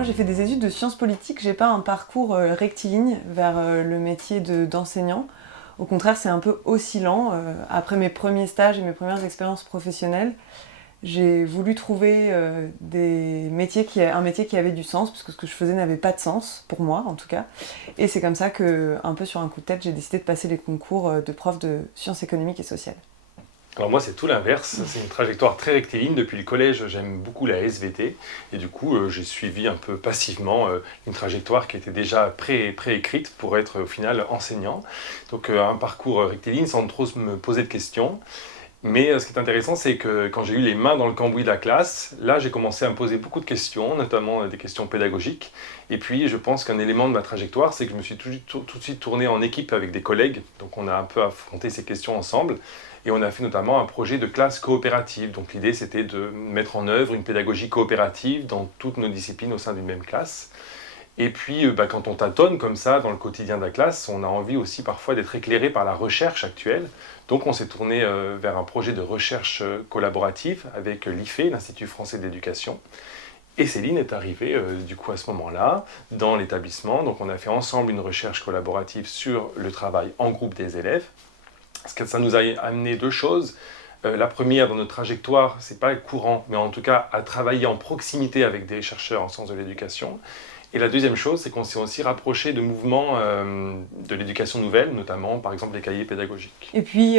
Moi, j'ai fait des études de sciences politiques. J'ai pas un parcours rectiligne vers le métier d'enseignant. Au contraire, c'est un peu oscillant. Après mes premiers stages et mes premières expériences professionnelles, j'ai voulu trouver un métier qui avait du sens, parce que ce que je faisais n'avait pas de sens, pour moi en tout cas. Et c'est comme ça que, un peu sur un coup de tête, j'ai décidé de passer les concours de prof de sciences économiques et sociales. Alors moi c'est tout l'inverse, c'est une trajectoire très rectiligne. Depuis le collège j'aime beaucoup la SVT et du coup j'ai suivi un peu passivement une trajectoire qui était déjà préécrite pour être au final enseignant. Donc un parcours rectiligne sans trop me poser de questions. Mais ce qui est intéressant, c'est que quand j'ai eu les mains dans le cambouis de la classe, là j'ai commencé à me poser beaucoup de questions, notamment des questions pédagogiques. Et puis je pense qu'un élément de ma trajectoire, c'est que je me suis tout de suite tourné en équipe avec des collègues. Donc on a un peu affronté ces questions ensemble. Et on a fait notamment un projet de classe coopérative. Donc l'idée c'était de mettre en œuvre une pédagogie coopérative dans toutes nos disciplines au sein d'une même classe. Et puis, quand on tâtonne comme ça dans le quotidien de la classe, on a envie aussi parfois d'être éclairé par la recherche actuelle. Donc on s'est tourné vers un projet de recherche collaborative avec l'IFE, l'Institut français d'éducation. Et Céline est arrivée du coup à ce moment-là dans l'établissement. Donc on a fait ensemble une recherche collaborative sur le travail en groupe des élèves. Ça nous a amené deux choses. La première, dans notre trajectoire, c'est pas courant, mais en tout cas à travailler en proximité avec des chercheurs en sciences de l'éducation. Et la deuxième chose, c'est qu'on s'est aussi rapproché de mouvements de l'éducation nouvelle, notamment par exemple les cahiers pédagogiques. Et puis,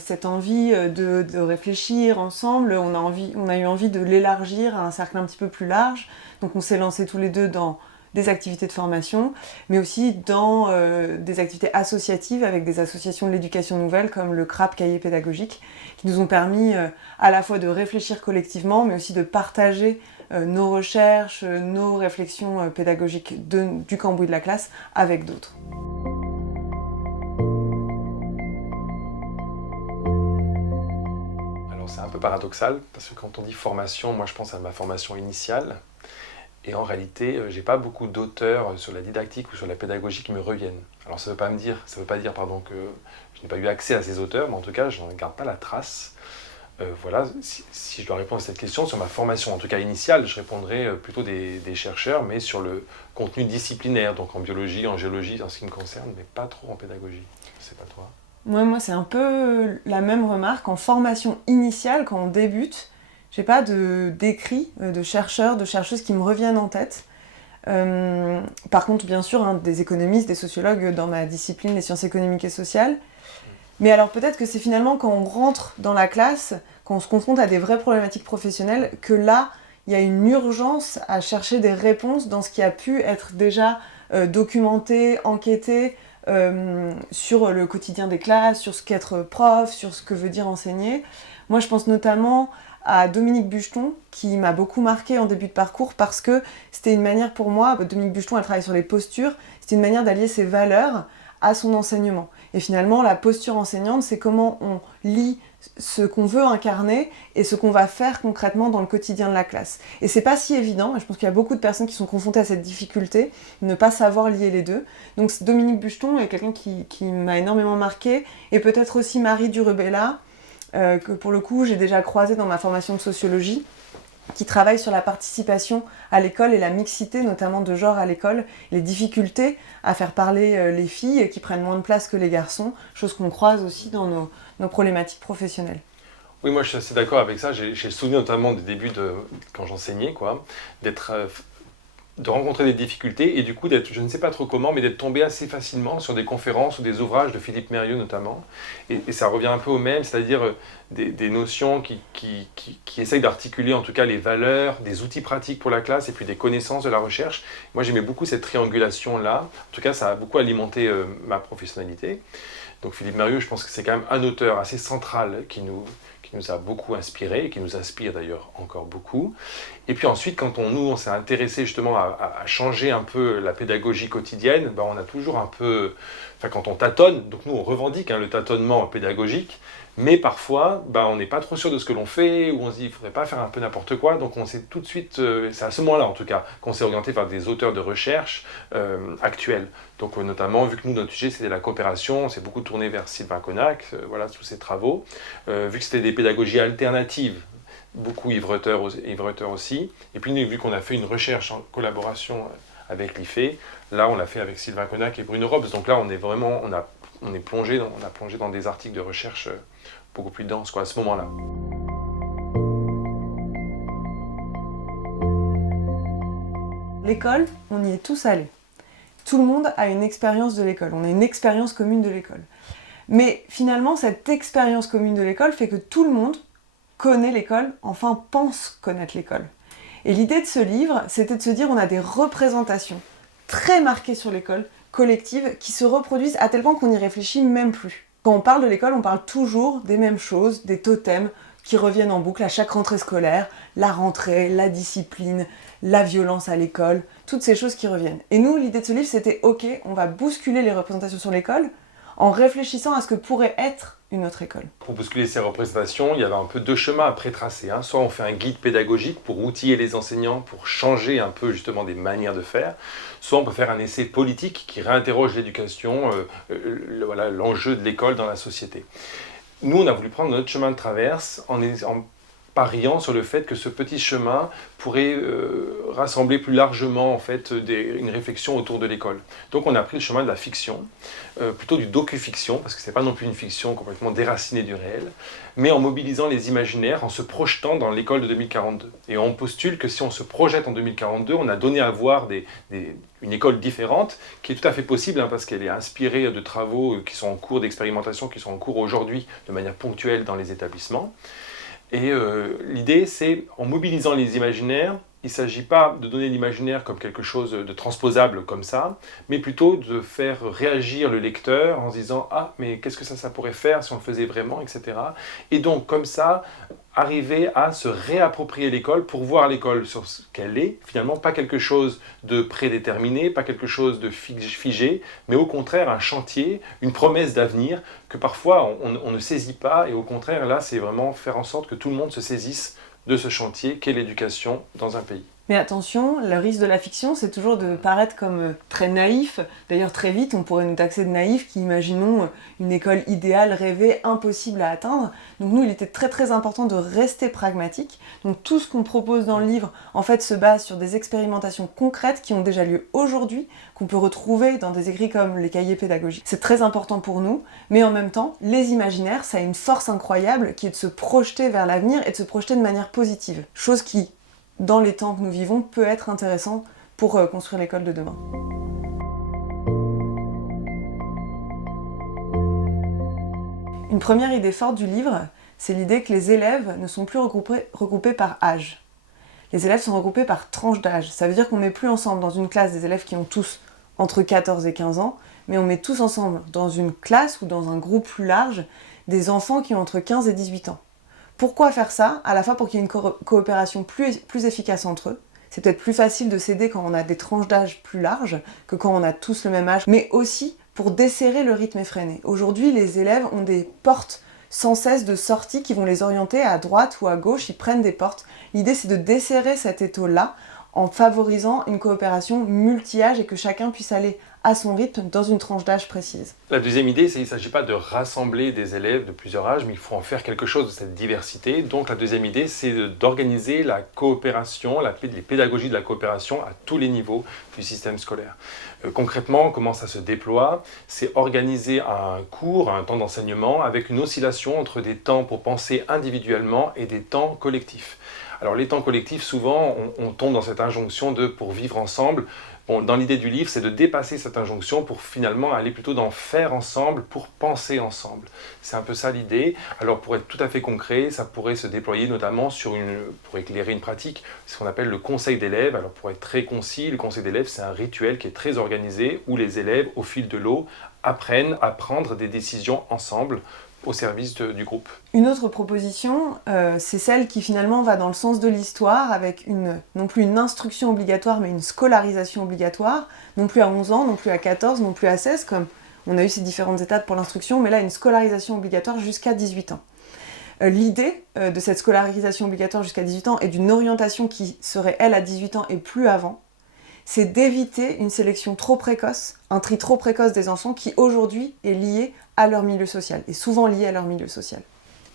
cette envie de réfléchir ensemble, on a eu envie de l'élargir à un cercle un petit peu plus large. Donc on s'est lancés tous les deux dans des activités de formation, mais aussi dans des activités associatives avec des associations de l'éducation nouvelle comme le CRAP Cahier pédagogique, qui nous ont permis à la fois de réfléchir collectivement, mais aussi de partager nos recherches, nos réflexions pédagogiques du cambouis de la classe avec d'autres. Alors c'est un peu paradoxal, parce que quand on dit formation, moi je pense à ma formation initiale, et en réalité, j'ai pas beaucoup d'auteurs sur la didactique ou sur la pédagogie qui me reviennent. Alors ça veut pas dire pardon, que je n'ai pas eu accès à ces auteurs, mais en tout cas, je n'en garde pas la trace. Voilà, si je dois répondre à cette question, sur ma formation, en tout cas initiale, je répondrai plutôt des chercheurs, mais sur le contenu disciplinaire, donc en biologie, en géologie, en ce qui me concerne, mais pas trop en pédagogie. Je sais pas toi. Moi, c'est un peu la même remarque. En formation initiale, quand on débute, j'ai pas d'écrits de chercheurs, de chercheuses qui me reviennent en tête. Par contre, bien sûr, des économistes, des sociologues dans ma discipline, les sciences économiques et sociales. Mais alors peut-être que c'est finalement quand on rentre dans la classe, quand on se confronte à des vraies problématiques professionnelles, que là, il y a une urgence à chercher des réponses dans ce qui a pu être déjà documenté, enquêté sur le quotidien des classes, sur ce qu'être prof, sur ce que veut dire enseigner. Moi, je pense notamment à Dominique Bucheton, qui m'a beaucoup marquée en début de parcours parce que c'était une manière pour moi, Dominique Bucheton, elle travaille sur les postures, c'était une manière d'allier ses valeurs à son enseignement. Et finalement, la posture enseignante, c'est comment on lie ce qu'on veut incarner et ce qu'on va faire concrètement dans le quotidien de la classe. Et c'est pas si évident, je pense qu'il y a beaucoup de personnes qui sont confrontées à cette difficulté, de ne pas savoir lier les deux. Donc Dominique Bucheton est quelqu'un qui m'a énormément marquée, et peut-être aussi Marie Durubella, que pour le coup j'ai déjà croisée dans ma formation de sociologie, qui travaille sur la participation à l'école et la mixité, notamment de genre à l'école, les difficultés à faire parler les filles qui prennent moins de place que les garçons, chose qu'on croise aussi dans nos problématiques professionnelles. Oui, moi je suis assez d'accord avec ça. J'ai le souvenir notamment des débuts quand j'enseignais, quoi, d'être de rencontrer des difficultés et du coup d'être, je ne sais pas trop comment, mais d'être tombé assez facilement sur des conférences ou des ouvrages de Philippe Mérieux notamment. Et ça revient un peu au même, c'est-à-dire des notions qui essayent d'articuler en tout cas les valeurs, des outils pratiques pour la classe et puis des connaissances de la recherche. Moi j'aimais beaucoup cette triangulation-là. En tout cas ça a beaucoup alimenté ma professionnalité. Donc Philippe Mérieux, je pense que c'est quand même un auteur assez central qui nous a beaucoup inspiré et qui nous inspire d'ailleurs encore beaucoup. Et puis ensuite, quand on s'est intéressé justement à changer un peu la pédagogie quotidienne, ben on a toujours un peu, enfin quand on tâtonne, donc nous on revendique le tâtonnement pédagogique, mais parfois ben, on n'est pas trop sûr de ce que l'on fait, ou on se dit il ne faudrait pas faire un peu n'importe quoi, donc on s'est tout de suite, c'est à ce moment-là en tout cas, qu'on s'est orienté vers des auteurs de recherche actuels. Donc notamment, vu que nous, notre sujet c'était la coopération, on s'est beaucoup tourné vers Sylvain Connac, voilà, tous ses travaux. Vu que c'était des pédagogies alternatives, beaucoup Yves Reuter aussi. Et puis vu qu'on a fait une recherche en collaboration avec l'IFE, là on l'a fait avec Sylvain Connac et Bruno Robs. Donc là on a plongé dans des articles de recherche beaucoup plus denses à ce moment-là. L'école, on y est tous allés. Tout le monde a une expérience de l'école, on a une expérience commune de l'école. Mais finalement, cette expérience commune de l'école fait que tout le monde connaît l'école, enfin pense connaître l'école. Et l'idée de ce livre, c'était de se dire on a des représentations très marquées sur l'école, collectives, qui se reproduisent à tel point qu'on n'y réfléchit même plus. Quand on parle de l'école, on parle toujours des mêmes choses, des totems qui reviennent en boucle à chaque rentrée scolaire, la rentrée, la discipline, la violence à l'école, toutes ces choses qui reviennent. Et nous, l'idée de ce livre, c'était ok, on va bousculer les représentations sur l'école en réfléchissant à ce que pourrait être une autre école. Pour bousculer ces représentations, il y avait un peu deux chemins à prétracer. Soit on fait un guide pédagogique pour outiller les enseignants, pour changer un peu justement des manières de faire, soit on peut faire un essai politique qui réinterroge l'éducation, l'enjeu de l'école dans la société. Nous, on a voulu prendre notre chemin de traverse en pariant sur le fait que ce petit chemin pourrait rassembler plus largement en fait, une réflexion autour de l'école. Donc on a pris le chemin de la fiction, plutôt du docu-fiction, parce que ce n'est pas non plus une fiction complètement déracinée du réel, mais en mobilisant les imaginaires, en se projetant dans l'école de 2042. Et on postule que si on se projette en 2042, on a donné à voir une école différente, qui est tout à fait possible, parce qu'elle est inspirée de travaux qui sont en cours d'expérimentation, qui sont en cours aujourd'hui de manière ponctuelle dans les établissements. Et l'idée, c'est, en mobilisant les imaginaires, il ne s'agit pas de donner l'imaginaire comme quelque chose de transposable comme ça, mais plutôt de faire réagir le lecteur en se disant « Ah, mais qu'est-ce que ça pourrait faire si on le faisait vraiment ?» etc. Et donc, comme ça, arriver à se réapproprier l'école pour voir l'école sur ce qu'elle est, finalement pas quelque chose de prédéterminé, pas quelque chose de figé, mais au contraire un chantier, une promesse d'avenir que parfois on ne saisit pas, et au contraire là c'est vraiment faire en sorte que tout le monde se saisisse de ce chantier qu'est l'éducation dans un pays. Mais attention, le risque de la fiction, c'est toujours de paraître comme très naïf. D'ailleurs, très vite, on pourrait nous taxer de naïfs qui imaginons une école idéale, rêvée, impossible à atteindre. Donc nous, il était très très important de rester pragmatique. Donc tout ce qu'on propose dans le livre, en fait, se base sur des expérimentations concrètes qui ont déjà lieu aujourd'hui, qu'on peut retrouver dans des écrits comme les cahiers pédagogiques. C'est très important pour nous, mais en même temps, les imaginaires, ça a une force incroyable qui est de se projeter vers l'avenir et de se projeter de manière positive. Chose qui, dans les temps que nous vivons, peut être intéressant pour construire l'école de demain. Une première idée forte du livre, c'est l'idée que les élèves ne sont plus regroupés par âge. Les élèves sont regroupés par tranche d'âge. Ça veut dire qu'on ne met plus ensemble dans une classe des élèves qui ont tous entre 14 et 15 ans, mais on met tous ensemble dans une classe ou dans un groupe plus large des enfants qui ont entre 15 et 18 ans. Pourquoi faire ça ? À la fois pour qu'il y ait une coopération plus efficace entre eux. C'est peut-être plus facile de s'aider quand on a des tranches d'âge plus larges que quand on a tous le même âge, mais aussi pour desserrer le rythme effréné. Aujourd'hui, les élèves ont des portes sans cesse de sortie qui vont les orienter à droite ou à gauche, ils prennent des portes. L'idée, c'est de desserrer cet étau-là en favorisant une coopération multi-âge et que chacun puisse aller à son rythme dans une tranche d'âge précise. La deuxième idée, c'est qu'il ne s'agit pas de rassembler des élèves de plusieurs âges, mais il faut en faire quelque chose de cette diversité. Donc la deuxième idée, c'est d'organiser la coopération, les pédagogies de la coopération à tous les niveaux du système scolaire. Concrètement, comment ça se déploie ? C'est organiser un cours, un temps d'enseignement, avec une oscillation entre des temps pour penser individuellement et des temps collectifs. Alors les temps collectifs, souvent, on tombe dans cette injonction de « pour vivre ensemble ». Bon, dans l'idée du livre, c'est de dépasser cette injonction pour finalement aller plutôt dans faire ensemble, pour penser ensemble. C'est un peu ça l'idée. Alors pour être tout à fait concret, ça pourrait se déployer notamment pour éclairer une pratique, ce qu'on appelle le conseil d'élèves. Alors pour être très concis, le conseil d'élèves, c'est un rituel qui est très organisé où les élèves, au fil de l'eau, apprennent à prendre des décisions ensemble au service du groupe. Une autre proposition, c'est celle qui finalement va dans le sens de l'histoire, avec non plus une instruction obligatoire, mais une scolarisation obligatoire, non plus à 11 ans, non plus à 14, non plus à 16, comme on a eu ces différentes étapes pour l'instruction, mais là une scolarisation obligatoire jusqu'à 18 ans. L'idée de cette scolarisation obligatoire jusqu'à 18 ans et d'une orientation qui serait, elle, à 18 ans et plus avant, c'est d'éviter une sélection trop précoce, un tri trop précoce des enfants qui aujourd'hui est lié à leur milieu social, et souvent lié à leur milieu social.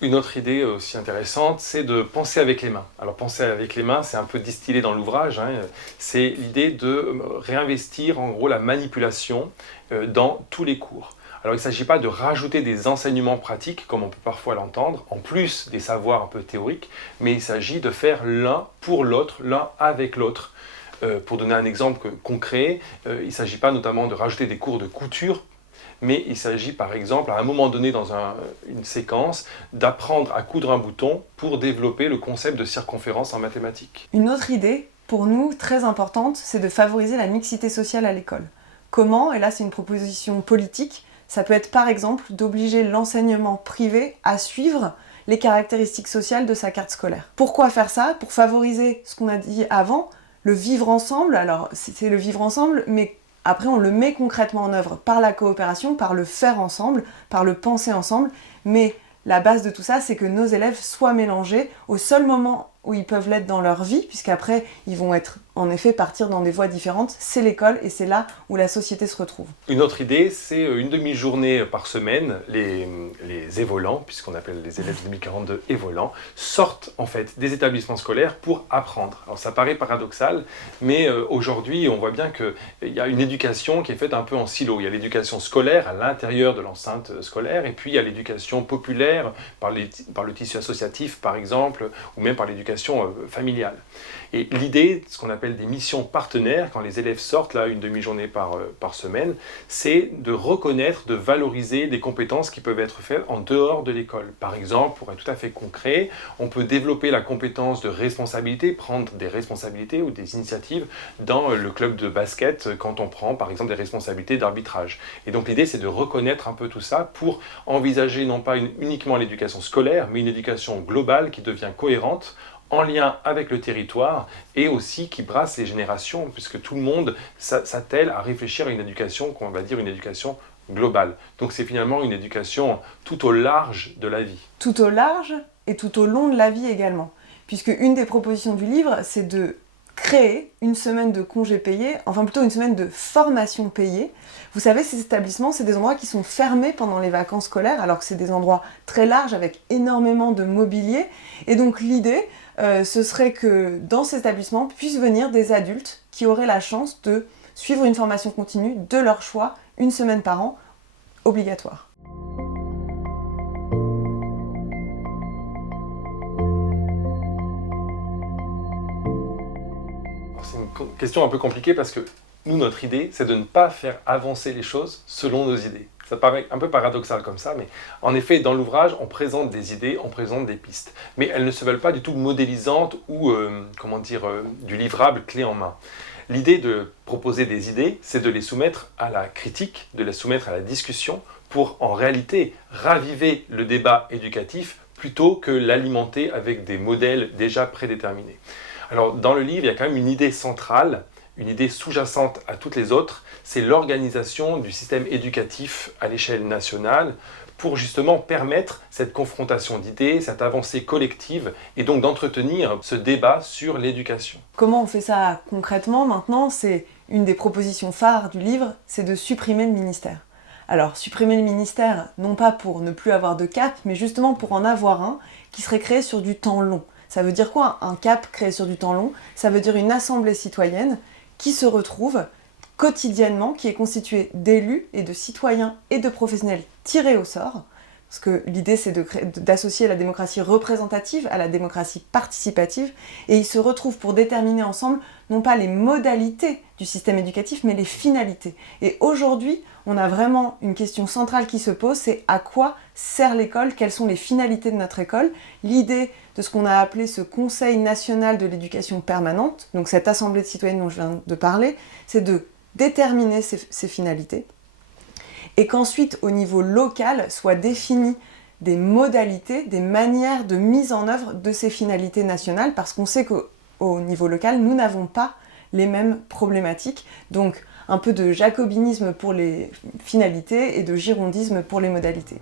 Une autre idée aussi intéressante, c'est de penser avec les mains. Alors penser avec les mains, c'est un peu distillé dans l'ouvrage, hein. C'est l'idée de réinvestir en gros la manipulation dans tous les cours. Alors il ne s'agit pas de rajouter des enseignements pratiques, comme on peut parfois l'entendre, en plus des savoirs un peu théoriques, mais il s'agit de faire l'un pour l'autre, l'un avec l'autre. Pour donner un exemple concret, il ne s'agit pas notamment de rajouter des cours de couture, mais il s'agit par exemple à un moment donné dans une séquence d'apprendre à coudre un bouton pour développer le concept de circonférence en mathématiques. Une autre idée, pour nous, très importante, c'est de favoriser la mixité sociale à l'école. Comment? Et là c'est une proposition politique, ça peut être par exemple d'obliger l'enseignement privé à suivre les caractéristiques sociales de sa carte scolaire. Pourquoi faire ça? Pour favoriser ce qu'on a dit avant, le vivre ensemble. Alors c'est le vivre ensemble, mais après on le met concrètement en œuvre par la coopération, par le faire ensemble, par le penser ensemble, mais la base de tout ça, c'est que nos élèves soient mélangés au seul moment où ils peuvent l'être dans leur vie, puisqu'après, ils vont être, en effet, partir dans des voies différentes. C'est l'école et c'est là où la société se retrouve. Une autre idée, c'est une demi-journée par semaine. Les évolants, puisqu'on appelle les élèves 2042 évolants, sortent en fait des établissements scolaires pour apprendre. Alors ça paraît paradoxal, mais aujourd'hui, on voit bien qu'il y a une éducation qui est faite un peu en silo. Il y a l'éducation scolaire à l'intérieur de l'enceinte scolaire, et puis il y a l'éducation populaire par le tissu associatif, par exemple, ou même par l'éducation familiale. Et l'idée, ce qu'on appelle des missions partenaires, quand les élèves sortent là une demi-journée par semaine, c'est de reconnaître, de valoriser des compétences qui peuvent être faites en dehors de l'école. Par exemple, pour être tout à fait concret, on peut développer la compétence de responsabilité, prendre des responsabilités ou des initiatives dans le club de basket quand on prend par exemple des responsabilités d'arbitrage. Et donc l'idée, c'est de reconnaître un peu tout ça pour envisager non pas uniquement l'éducation scolaire, mais une éducation globale qui devient cohérente, en lien avec le territoire et aussi qui brasse les générations, puisque tout le monde s'attelle à réfléchir à une éducation qu'on va dire une éducation globale. Donc c'est finalement une éducation tout au large de la vie. Tout au large et tout au long de la vie également. Puisque une des propositions du livre, c'est de créer une semaine de congés payés, enfin plutôt une semaine de formation payée. Vous savez, ces établissements, c'est des endroits qui sont fermés pendant les vacances scolaires, alors que c'est des endroits très larges avec énormément de mobilier. Et donc l'idée, ce serait que dans ces établissements puissent venir des adultes qui auraient la chance de suivre une formation continue de leur choix, une semaine par an, obligatoire. C'est une question un peu compliquée parce que nous, notre idée, c'est de ne pas faire avancer les choses selon nos idées. Ça paraît un peu paradoxal comme ça, mais en effet, dans l'ouvrage, on présente des idées, on présente des pistes. Mais elles ne se veulent pas du tout modélisantes ou, du livrable clé en main. L'idée de proposer des idées, c'est de les soumettre à la critique, de les soumettre à la discussion, pour en réalité raviver le débat éducatif plutôt que l'alimenter avec des modèles déjà prédéterminés. Alors, dans le livre, il y a quand même une idée centrale, une idée sous-jacente à toutes les autres, c'est l'organisation du système éducatif à l'échelle nationale pour justement permettre cette confrontation d'idées, cette avancée collective et donc d'entretenir ce débat sur l'éducation. Comment on fait ça concrètement maintenant? C'est une des propositions phares du livre, c'est de supprimer le ministère. Alors, supprimer le ministère, non pas pour ne plus avoir de cap, mais justement pour en avoir un qui serait créé sur du temps long. Ça veut dire quoi, un cap créé sur du temps long? Ça veut dire une assemblée citoyenne qui se retrouve quotidiennement, qui est constituée d'élus et de citoyens et de professionnels tirés au sort. Parce que l'idée, c'est d'associer la démocratie représentative à la démocratie participative. Et ils se retrouvent pour déterminer ensemble, non pas les modalités du système éducatif, mais les finalités. Et aujourd'hui, on a vraiment une question centrale qui se pose, c'est à quoi sert l'école? Quelles sont les finalités de notre école? L'idée de ce qu'on a appelé ce Conseil national de l'éducation permanente, donc cette assemblée de citoyens dont je viens de parler, c'est de déterminer ces finalités et qu'ensuite, au niveau local, soient définies des modalités, des manières de mise en œuvre de ces finalités nationales, parce qu'on sait qu'au niveau local, nous n'avons pas les mêmes problématiques. Donc, un peu de jacobinisme pour les finalités et de girondisme pour les modalités.